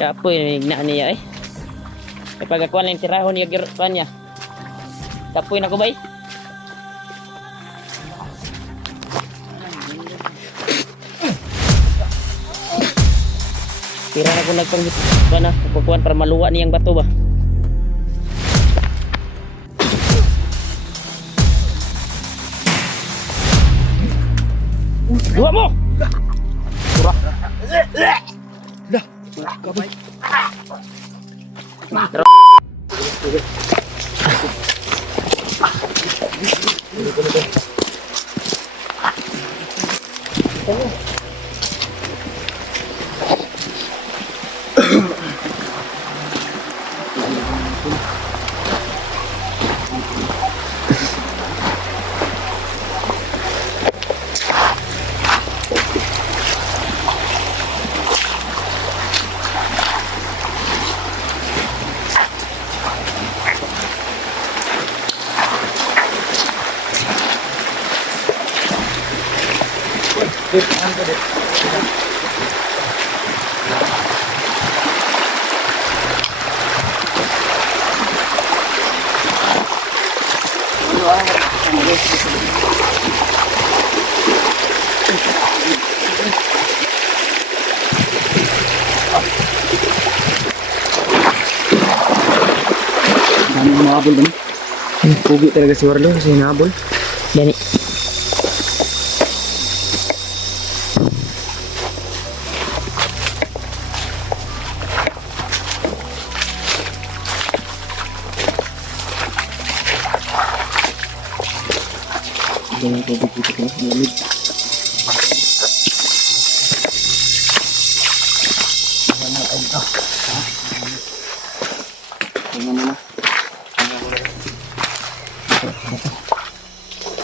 Kapoy na niya eh. Kay pagakuan lang tirahon niya giruan niya. Kapoy na ko bay. Tira na ko nagpanggit na kukuan para maluwa niyang bato ba. Dua mo. Surah. Dah. Kabay. Dami humabol ba? Pugi talaga si Warlo kasi hinabol. Dani. Ganyan ko dito ko. Malamig.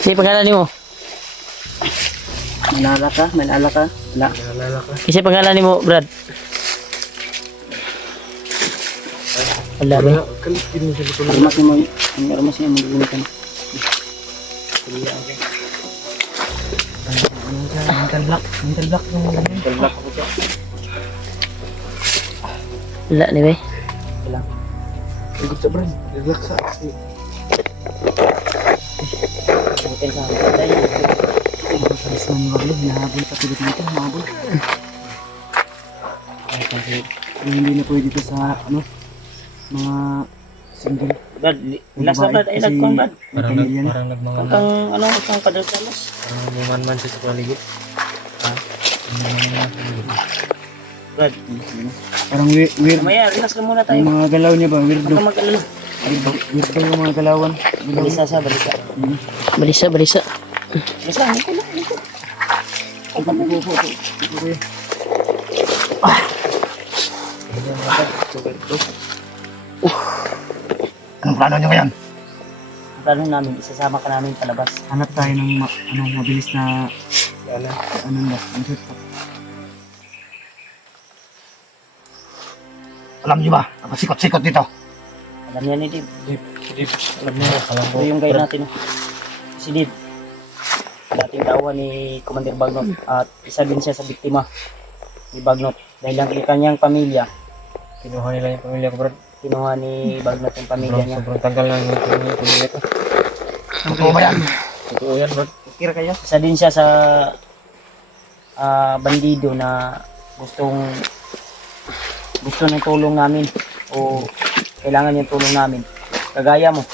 Si pangalan nimo? Malala ka? Malala ka? Wala. Malala ka? Isa pangalan nimo, Brad? Wala ba? Armas niya mo. Ang armas niya magugunitan. Mental block. Mental block. Mental block ako siya. Wala ni bay. Wala. Ikot sa Brad. Relax sa. Bukan sa patay. Palis na mga Warlo. Hinahabol pa tulad nito. Hinahabol. Hindi na pwede dito sa ano mga single. Brad, last na Brad, ay nagkong Brad. Parang Kang ano, kang kadalos-dalos. Parang buman-man siya sa paligid. Brad, Parang weird. mamaya, relax ka muna tayo. Yung mga galaw niya ba? Weird. Huwag kang mag-alala. Weird yung mga galawan. Balisa sa, balisa. Balisa, balisa. Balisa, hindi ko lang, hindi ko. Anong plano niyo ngayon? Ang plano namin, isasama ka namin palabas. Hanap tayo ng mabilis na ano ba? Alam niyo ba? Napasikot-sikot dito. Alam niya ni Dib. Alam niyo. Alam Ito yung guy natin. Si Dib. Dating tawa ni Commander Bagnot. At isa din siya sa biktima ni Bagnot. Dahil lang kanyang pamilya. Kinuha nila yung pamilya ko, bro. Kinuha ni Bagnot yung pamilya niya. Sobrang tagal lang yung pamilya ko. Totoo ba yan? Totoo yan, bro. Kira kayo? Isa din siya sa bandido na gusto ng tulong namin o kailangan yung tulong namin. Kagaya mo.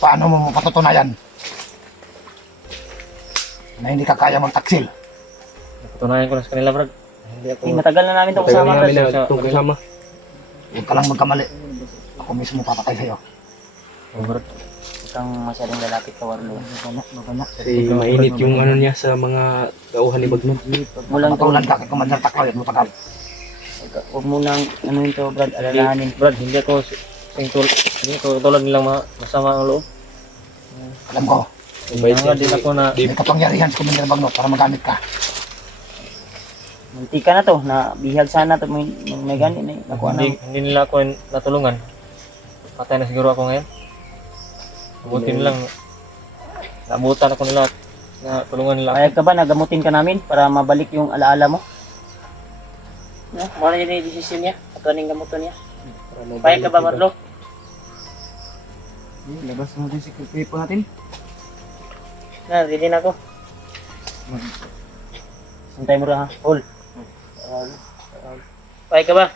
Paano mo mapatutunayan na hindi ka kaya magtaksil? Patunayan ko na sa kanila, bro. Hindi ako. Matagal na namin itong kasama. Itong kasama. Huwag ka lang magkamali. Ako mismo papatay sa'yo. Oh, bro. Isang masyadong lalapit ka, Warlo. Kasi mainit yung ano niya sa mga tauhan ni Bagnot. Mulang Matulan ka kay Commander Takloy at matagal. Huwag mo nang ano yun to, Brad, alalahanin. Brad, hindi ako tulad nilang masama ang loob. Alam ko, May din ako na may kapangyarihan sa Commander Bagnot para magamit ka. Munti ka na to, na bihag sana to, may ganin eh. Nakuha na. hindi nila ako natulungan. Patay na siguro ako ngayon. Abutin lang. Naabutan ako nila. Na tulungan nila. Payag ka ba na gamutin ka namin para mabalik yung alaala mo? Muna yun yung desisyon niya. Atuaning gamutan niya. Payag ka ba, Marlo? Labas natin si Pipo natin. Na, ready na ako. Santay mo ra ha. Hold. Payag ka ba?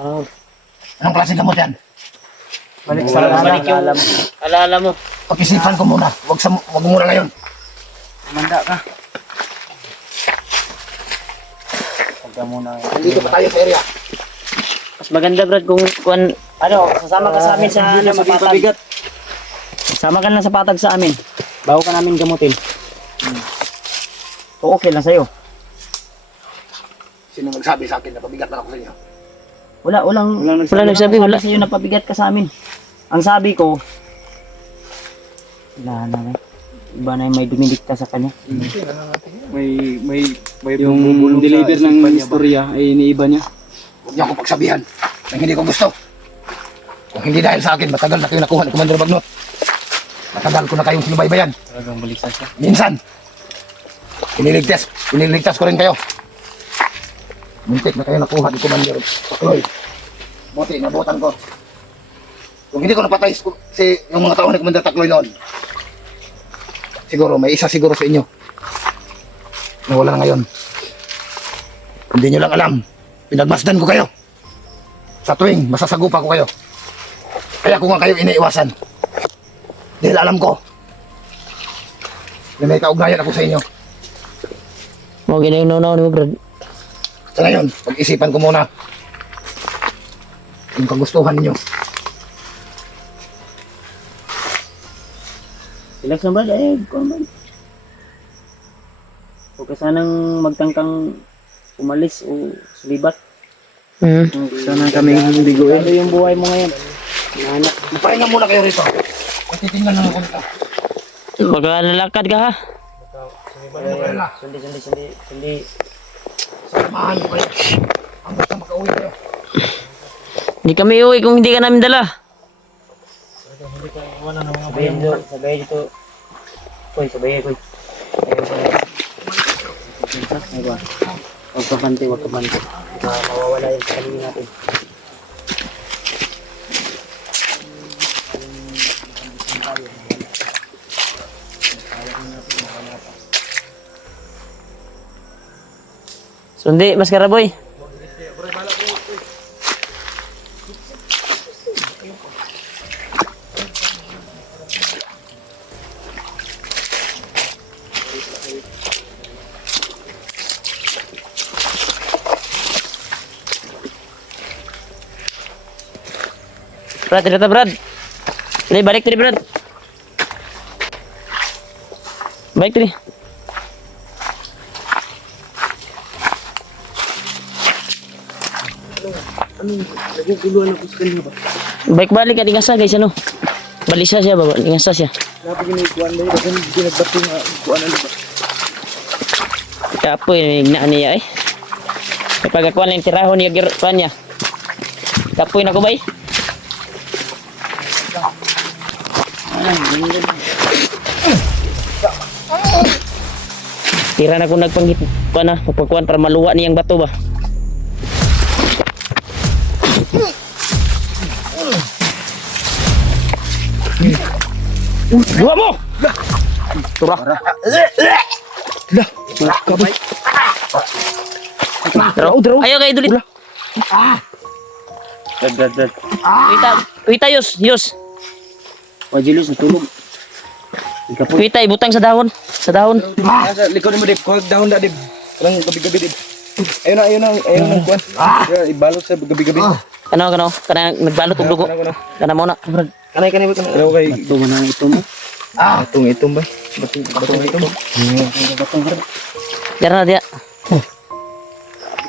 Hold. Anong klaseng gamot yan? Balik sa alaala mo. Alaala mo. Pag-isipan ko muna. Wag muna ngayon. Manda ka. Huwag ka muna. Nandito pa tayo sa area. Mas maganda Brad kung ano, sasama ka sa amin sa sa patag. Sama ka lang sa patag sa amin. Bago ka namin gamutin. So okay lang sa'yo. Sino nagsabi sa akin na pabigat na ako sa inyo? Wala nagsabi. Wala sa'yo na pabigat ka sa amin. Ang sabi ko, wala na. Iba na yung may dumidikta sa kanya. May yung deliver ng istorya ay iniiba niya. Huwag niyo ako pagsabihan na hindi ko gusto. Kung hindi dahil sa akin, matagal na kayo nakuha ni Commander Bagnot. Matagal ko na kayong sinubaybayan. Talagang balisan siya. Minsan, iniligtas ko rin kayo. Muntik na kayo nakuha ni Commander Takloy. Buti, nabutan ko. Kung hindi ko napatay yung mga tao ni Commander Takloy noon, siguro, may isa siguro sa inyo na wala na ngayon. Hindi nyo lang alam, pinagmasdan ko kayo. Sa tuwing masasagupa ko kayo. Kaya ko nga kayo iniiwasan. Dahil alam ko na may kaugnayan ako sa inyo. Mo ginaunaw ni Brad. Sa ngayon, pag-isipan ko muna yung kagustuhan ninyo. Relax na Brad, kung ba? Huwag ka sanang magtangkang umalis o sulibat. Sana kami biguin. Ano yung buhay mo ngayon? Nanak. Ipahinga muna kayo rito. Patitingnan lang ako nito. Baka lalakad ka ha? Sundi. Samahan ko kayo. Hanggang sa makauwi kayo. Hindi kami uwi kung hindi ka namin dala. Sabayin dito. Koy, sabayin koy. Huwag ka bante. Mawawala yung sarili natin. Sundi, Mas Karaboy. Brad, dito Brad. Dali, balik dali Brad. Balik dali. Naguguluhan ako sa kanya ba? Balik ka, tingasa guys, ano? Balisa siya ba? Tingasa siya. Dapat ginikuan na yun. Bakit hindi nagbato nga kuan na ba? Kapoy, nagna niya eh. Kapag akuan lang tirahon niya, kuan niya. Kapoy na ko ba eh? Tira na ko nagpanggit kuan na, pagkuan para maluwa niyang bato ba. Dua mo! Turah. Lah, kabay. Ayo kayo dulit. Dad. Wita yus. Wajilos natulog. Wita ibutang sa dahon. Sa likod mo dip, kuwag dahon da dip. Parang gabi-gabi dip. Ayun na kuan. Ibalot sa gabi-gabi. Kano nagbalot og dugo. Kana mo na. Kanay ba? Pero kay Tuman ang ito mo. itom ba? Batong itom. Dara na dia.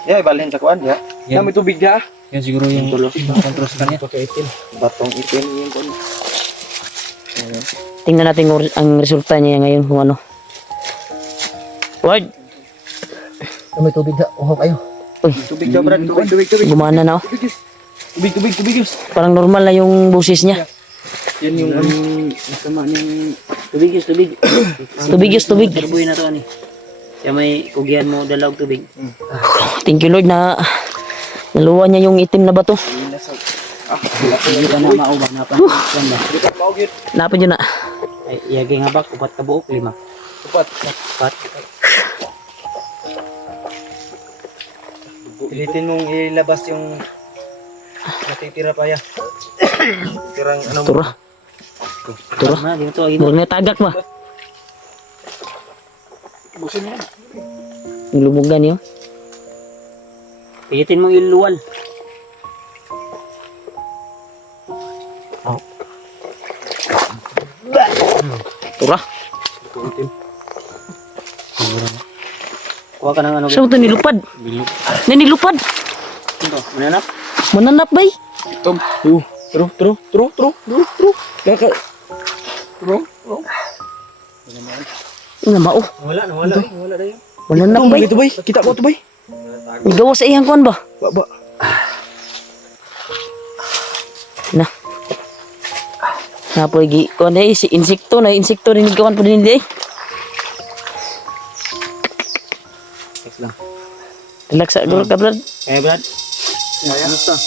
Ya, ibalhin sa kuan ya. Yan. May tubig dia. Yan siguro yung kontrol sa kanya. Batong itim yung kuan. Tingnan natin ang resulta niya ngayon kung ano. Word. May tubig na. Uho kayo. Tubig daw brad, tubig. Gumana na oh. Tubig. Parang normal na yung busis niya. Yan yung masama niyang Tubig. Tubig. Karboy na to ani. Siya may kugyan mo dalag tubig. Thank you Lord na naluwa niya yung itim na bato. Hindi ka na maubang na pa. Yan ba? Napin yun na. Ay, iyagay nga ba? Kupat ka buok, 5. Upat. Kupat. Pilitin mong ilabas yung natitira pa ya. Tirang ano mo. Tura. Tura. Na, dito agad. Huwag na tagak ba? Yung lumugan yun. Pigitin mong iluwal. Tura. Kuha ka ng ano. Saan ito nilupad? Bilog. Nanilupad. Ito, mananap. Mananap bay. Tom. Tro. Naka. Nga mao. Wala na yun. Mananap bay. Ito bay. Kita ko ito bay. Igawa sa iyang kuan ba? Ba. Na. Napoy gi kuan day si insekto rin gawan po din day. Text lang. Relax sa duro ka brad. Kaya Brad? Kamusta?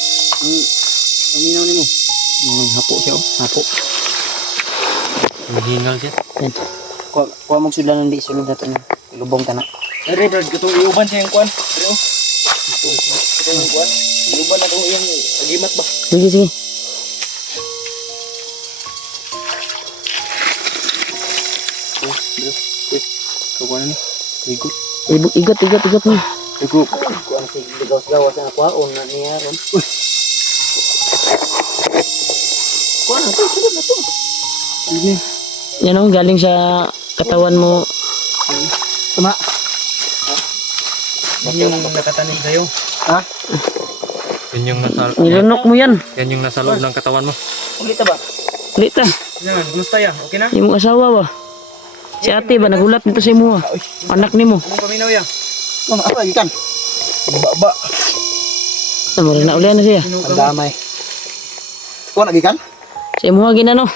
Ang minaw ni mo? Hapo siya oh. Hapo. Hingal siya. Yan. Kuha mong sudan ng di sulod na ito na. Lubong ka na. Ay, Brad, katong iuban siya yung kuan. Pero, ito yung kuan. Iuban na itong iyang agimat ba? Sige. Kuan na. Ikot. Igot mo. Ikot. Kuha si ligaw-gawas na kuha. Na niya ron. Kuha na ito. Sulod na ito. Yan ang galing sa katawan mo. Tama. Yung nakatanim sa'yo. Yan yung nasa, Nilunok mo yan. yan yung nasa loob ng katawan mo. Ulit na ba? Ulit ah. Yan, kumusta ya? Okay na? Yung asawa ba? Si ate ba nagulat nito sa imo ah. Anak nimo. Anong paminaw ya? Mga apa, ikan. Ba. Namara na uli na siya. Ang damay. Kuha na ikan. Sa imo nga ginano.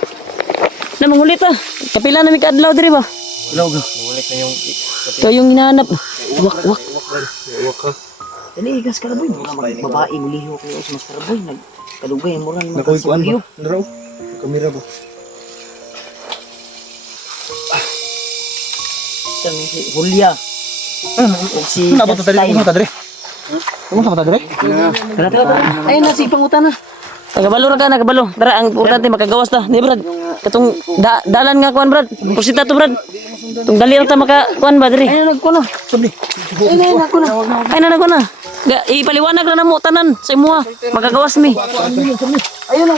Na mangulit ah. Kapila na mi kaadlaw diri ba? Bumalik na yung Ito yung hinahanap. Wak. Dali, igas ka na boy. Babae, muliho ko yung mas karaboy. Nagkalugay, moral mo. Nakoy kuan ba? Naraw. Kamera ba? Isang si Julia. O si Ano ba ito tadi? Ano tadi? Ano tadi? Tara. Ayun na si pangutan na. Nagabalo ra ka, nagabalo. Tara, ang importante makagawas ta. Ni Brad. Katong dalan nga kuan Brad. Pusita to Brad. Tung dali ra ta maka kuan ba diri. Ayun nagkuan na. Sabi. Ayun nagkuan na. Ipaliwanag na namo tanan sa imo ah. Magagawas mi. Ayun na.